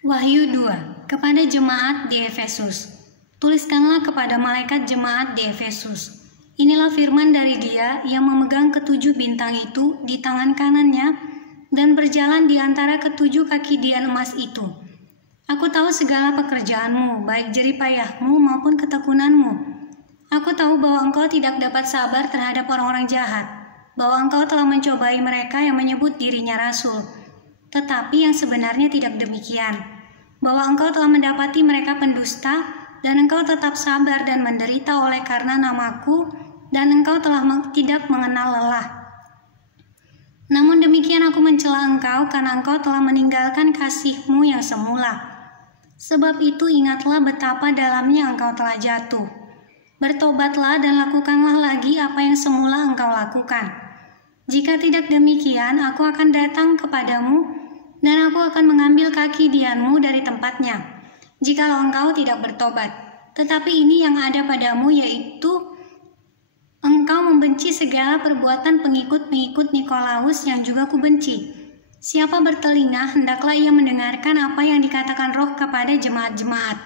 Wahyu 2. Kepada jemaat di Efesus. Tuliskanlah kepada malaikat jemaat di Efesus. Inilah firman dari Dia yang memegang ketujuh bintang itu di tangan kanannya dan berjalan di antara ketujuh kaki dian emas itu. Aku tahu segala pekerjaanmu, baik jeripayahmu maupun ketekunanmu. Aku tahu bahwa engkau tidak dapat sabar terhadap orang-orang jahat, bahwa engkau telah mencobai mereka yang menyebut dirinya rasul, tetapi yang sebenarnya tidak demikian, bahwa engkau telah mendapati mereka pendusta, dan engkau tetap sabar dan menderita oleh karena namaku, dan engkau telah tidak mengenal lelah. Namun demikian aku mencela engkau karena engkau telah meninggalkan kasihmu yang semula. Sebab itu ingatlah betapa dalamnya engkau telah jatuh. Bertobatlah dan lakukanlah lagi apa yang semula engkau lakukan. Jika tidak demikian, aku akan datang kepadamu dan aku akan mengambil kaki dianmu dari tempatnya, jikalau engkau tidak bertobat. Tetapi ini yang ada padamu, yaitu engkau membenci segala perbuatan pengikut-pengikut Nikolaus yang juga kubenci. Siapa bertelinga, hendaklah ia mendengarkan apa yang dikatakan Roh kepada jemaat-jemaat.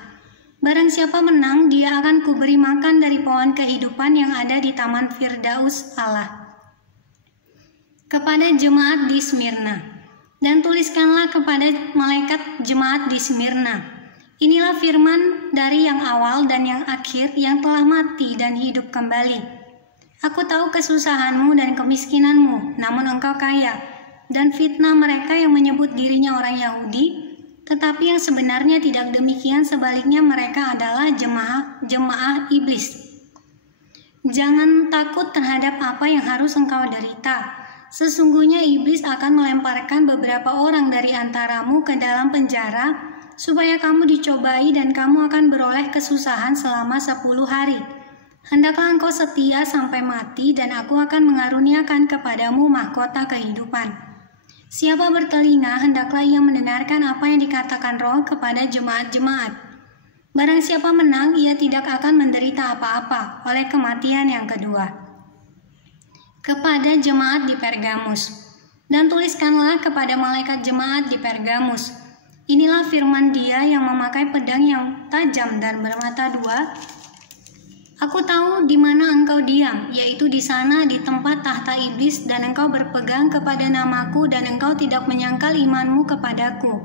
Barang siapa menang, dia akan kuberi makan dari pohon kehidupan yang ada di taman Firdaus Allah. Kepada jemaat di Smyrna. Dan tuliskanlah kepada malaikat jemaat di Smyrna. Inilah firman dari yang awal dan yang akhir, yang telah mati dan hidup kembali. Aku tahu kesusahanmu dan kemiskinanmu, namun engkau kaya, dan fitnah mereka yang menyebut dirinya orang Yahudi, tetapi yang sebenarnya tidak demikian, sebaliknya mereka adalah jemaah iblis. Jangan takut terhadap apa yang harus engkau derita. Sesungguhnya iblis akan melemparkan beberapa orang dari antaramu ke dalam penjara, supaya kamu dicobai dan kamu akan beroleh kesusahan selama 10 hari. Hendaklah engkau setia sampai mati, dan aku akan mengaruniakan kepadamu mahkota kehidupan. Siapa bertelinga, hendaklah ia mendengarkan apa yang dikatakan Roh kepada jemaat-jemaat. Barang siapa menang, ia tidak akan menderita apa-apa oleh kematian yang kedua. Kepada jemaat di Pergamus. Dan tuliskanlah kepada malaikat jemaat di Pergamus. Inilah firman Dia yang memakai pedang yang tajam dan bermata dua. Aku tahu di mana engkau diam, yaitu di sana di tempat tahta iblis, dan engkau berpegang kepada namaku, dan engkau tidak menyangkal imanmu kepadaku.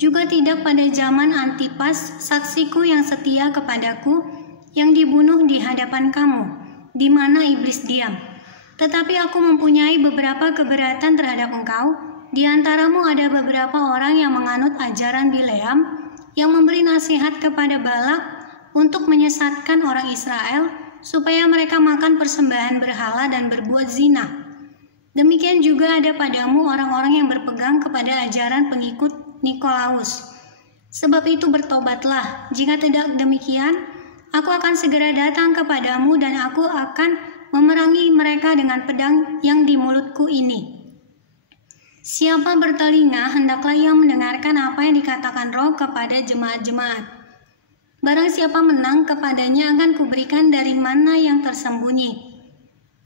Juga tidak pada zaman Antipas, saksiku yang setia kepadaku, yang dibunuh di hadapan kamu, di mana iblis diam. Tetapi aku mempunyai beberapa keberatan terhadap engkau. Di antaramu ada beberapa orang yang menganut ajaran Bileam, yang memberi nasihat kepada Balak untuk menyesatkan orang Israel, supaya mereka makan persembahan berhala dan berbuat zina. Demikian juga ada padamu orang-orang yang berpegang kepada ajaran pengikut Nikolaus. Sebab itu bertobatlah, jika tidak demikian, aku akan segera datang kepadamu dan aku akan memerangi mereka dengan pedang yang di mulutku ini. Siapa bertelinga, hendaklah ia mendengarkan apa yang dikatakan Roh kepada jemaat-jemaat. Barang siapa menang, kepadanya akan kuberikan dari mana yang tersembunyi.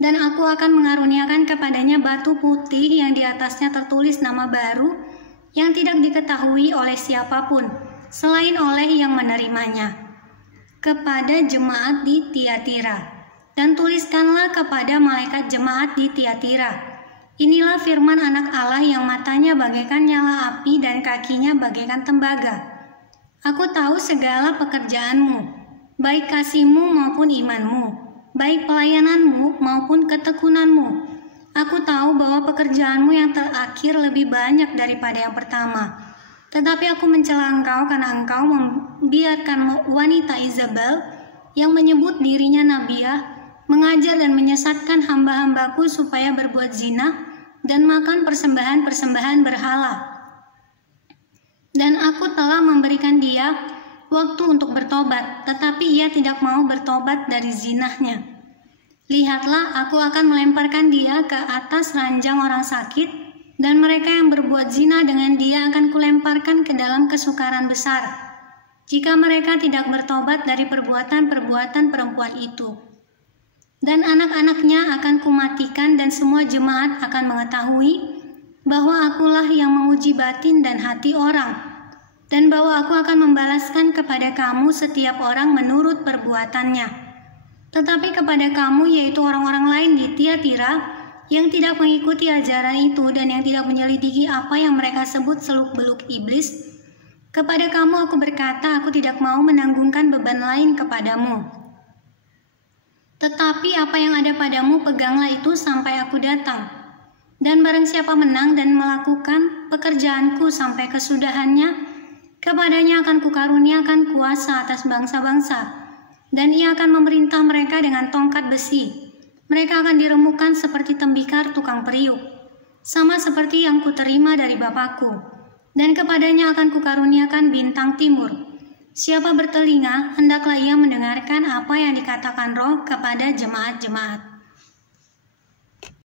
Dan aku akan mengaruniakan kepadanya batu putih yang di atasnya tertulis nama baru, yang tidak diketahui oleh siapapun, selain oleh yang menerimanya. Kepada jemaat di Tiatira. Dan tuliskanlah kepada malaikat jemaat di Tiatira. Inilah firman anak Allah yang matanya bagaikan nyala api dan kakinya bagaikan tembaga. Aku tahu segala pekerjaanmu, baik kasihmu maupun imanmu, baik pelayananmu maupun ketekunanmu. Aku tahu bahwa pekerjaanmu yang terakhir lebih banyak daripada yang pertama. Tetapi aku mencela engkau karena engkau membiarkan wanita Isabel yang menyebut dirinya nabiah, mengajar dan menyesatkan hamba-hambaku supaya berbuat zina dan makan persembahan-persembahan berhala. Dan aku telah memberikan dia waktu untuk bertobat, tetapi ia tidak mau bertobat dari zinahnya. Lihatlah, aku akan melemparkan dia ke atas ranjang orang sakit, dan mereka yang berbuat zina dengan dia akan kulemparkan ke dalam kesukaran besar, jika mereka tidak bertobat dari perbuatan-perbuatan perempuan itu. Dan anak-anaknya akan kumatikan, dan semua jemaat akan mengetahui bahwa akulah yang menguji batin dan hati orang, dan bahwa aku akan membalaskan kepada kamu setiap orang menurut perbuatannya. Tetapi kepada kamu, yaitu orang-orang lain di Tiatira, yang tidak mengikuti ajaran itu dan yang tidak menyelidiki apa yang mereka sebut seluk-beluk iblis, kepada kamu aku berkata, aku tidak mau menanggungkan beban lain kepadamu. Tetapi apa yang ada padamu, peganglah itu sampai aku datang. Dan barang siapa menang dan melakukan pekerjaanku sampai kesudahannya, kepadanya akan kukaruniakan kuasa atas bangsa-bangsa, dan ia akan memerintah mereka dengan tongkat besi. Mereka akan diremukkan seperti tembikar tukang periuk, sama seperti yang kuterima dari Bapakku, dan kepadanya akan kukaruniakan bintang timur. Siapa bertelinga, hendaklah ia mendengarkan apa yang dikatakan Roh kepada jemaat-jemaat.